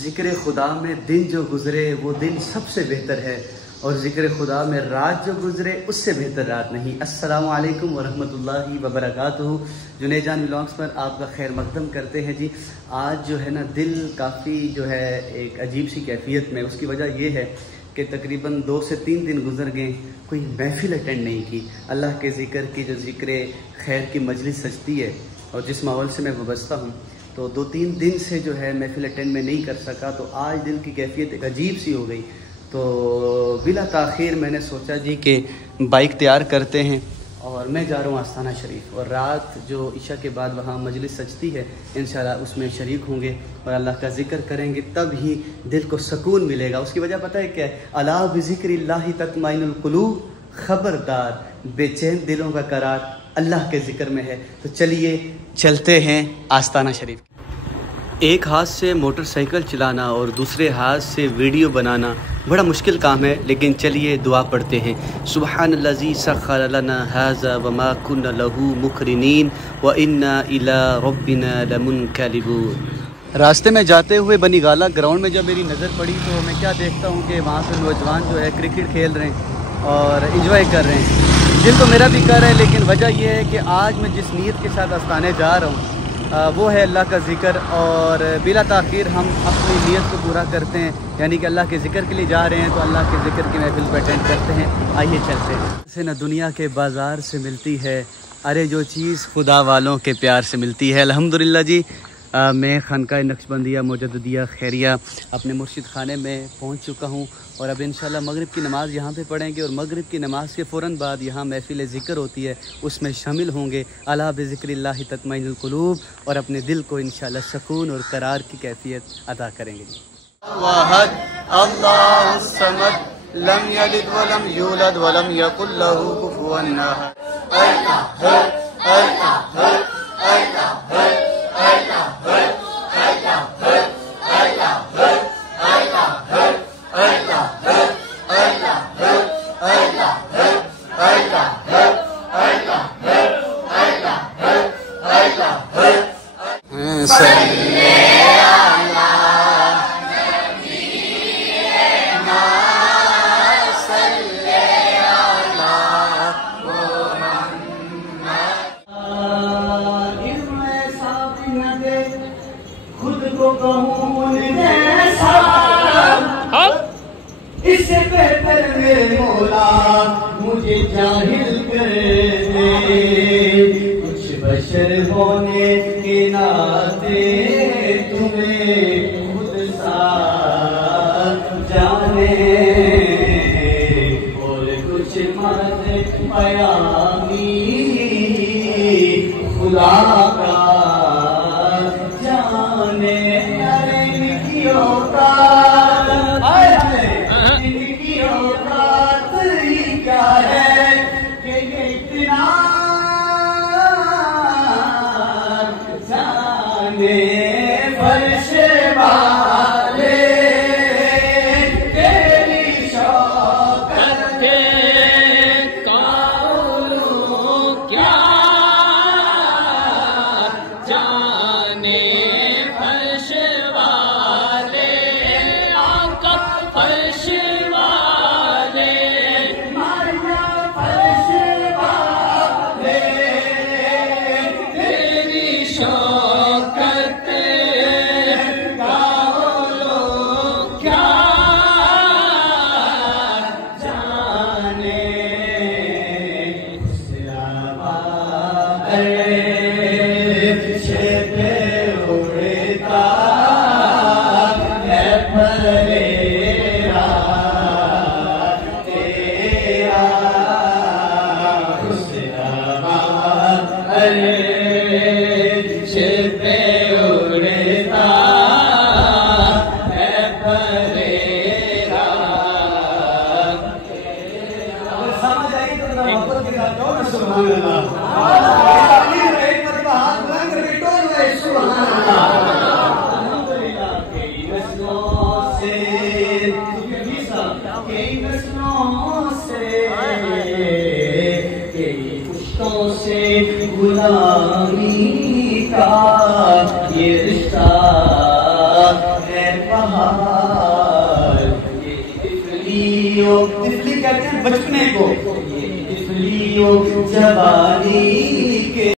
ज़िक्र खुदा में दिन जो गुज़रे वो दिन सबसे बेहतर है, और ज़िक्र खुदा में रात जो गुज़रे उससे बेहतर रात नहीं। अस्सलामु अलैकुम वरहमतुल्लाहि वबरकातुहू। जुनैद जान व्लॉग्स पर आपका खैर मकदम करते हैं जी। आज जो है ना दिल काफ़ी जो है एक अजीब सी कैफियत में। उसकी वजह ये है कि तकरीबन 2 से 3 दिन गुजर गए, कोई महफिल अटेंड नहीं की। अल्लाह के ज़िक्र की जो ज़िक्र खैर की मजलिस सजती है और जिस माहौल से मैं वाबस्ता हूँ, तो 2-3 दिन से जो है महफिल अटेंड में नहीं कर सका। तो आज दिल की कैफियत एक अजीब सी हो गई। तो बिला ताख़ीर मैंने सोचा जी कि बाइक तैयार करते हैं और मैं जा रहा हूँ आस्ताना शरीफ, और रात जो इशा के बाद वहाँ मजलिस सजती है इंशाल्लाह उसमें शरीक होंगे और अल्लाह का ज़िक्र करेंगे, तब ही दिल को सुकून मिलेगा। उसकी वजह पता है क्या है? अला बिज़िक्रिल्लाहि तत्मइनुल कुलूब, ख़बरदार बेचैन दिलों का करार अल्लाह के ज़िक्र में है। तो चलिए चलते हैं आस्ताना शरीफ। एक हाथ से मोटरसाइकिल चलाना और दूसरे हाथ से वीडियो बनाना बड़ा मुश्किल काम है, लेकिन चलिए दुआ पढ़ते हैं। सुब्हानल्लज़ी सख़्ख़र लना हाज़ा वमा कुन्ना लहू मुक़रिनीन व इन्ना इला रब्बिना लमुनक़लिबून। रास्ते में जाते हुए बनी गाला ग्राउंड में जब मेरी नज़र पड़ी तो मैं क्या देखता हूँ कि वहाँ से नौजवान जो है क्रिकेट खेल रहे हैं और इंजॉय कर रहे हैं। दिल तो मेरा भी कर रहा है, लेकिन वजह यह है कि आज मैं जिस नीयत के साथ आस्ताने जा रहा हूँ वो है अल्लाह का ज़िक्र, और बिला ताख़ीर हम अपनी नीयत को पूरा करते हैं, यानी कि अल्लाह के ज़िक्र के लिए जा रहे हैं तो अल्लाह के ज़िक्र की महफिल को अटेंड करते हैं। आइए चलते हैं। से ना दुनिया के बाज़ार से मिलती है, अरे जो चीज़ खुदा वालों के प्यार से मिलती है। अल्हम्दुलिल्लाह जी, मैं खानकाह नक्शबंदिया मुजद्दिदिया खैरिया अपने मुर्शिद खाने में पहुंच चुका हूं, और अब इंशाल्लाह मगरिब की नमाज़ यहां पे पढ़ेंगे, और मगरिब की नमाज़ के फ़ौरन बाद यहां महफिल ज़िक्र होती है, उसमें शामिल होंगे। अला बिज़िक्रिल्लाहि तत्मइनुल कुलूब, और अपने दिल को इंशाल्लाह सुकून और करार की कैफियत अता करेंगे। वाहद अल्लाहुस समद लम यलिद व लम यूलद व लम यकुल लहू कुफुवन अहद। इससे बेहतर मेरे मौला मुझे जाहिल कर दे, कुछ बशर होने के नाते तुम्हें खुद सा जाने, और कुछ मत पयामी खुदा का जाने। अरे की औकात क्या है कि इतना जाने फर्श वाले तेरी शौकत के कानून क्या जाने फर्श वाले आका फर्श गुलामी का ये रिश्ता है। बहार, तिफली कहते हैं बचपने को, तिफली जवानी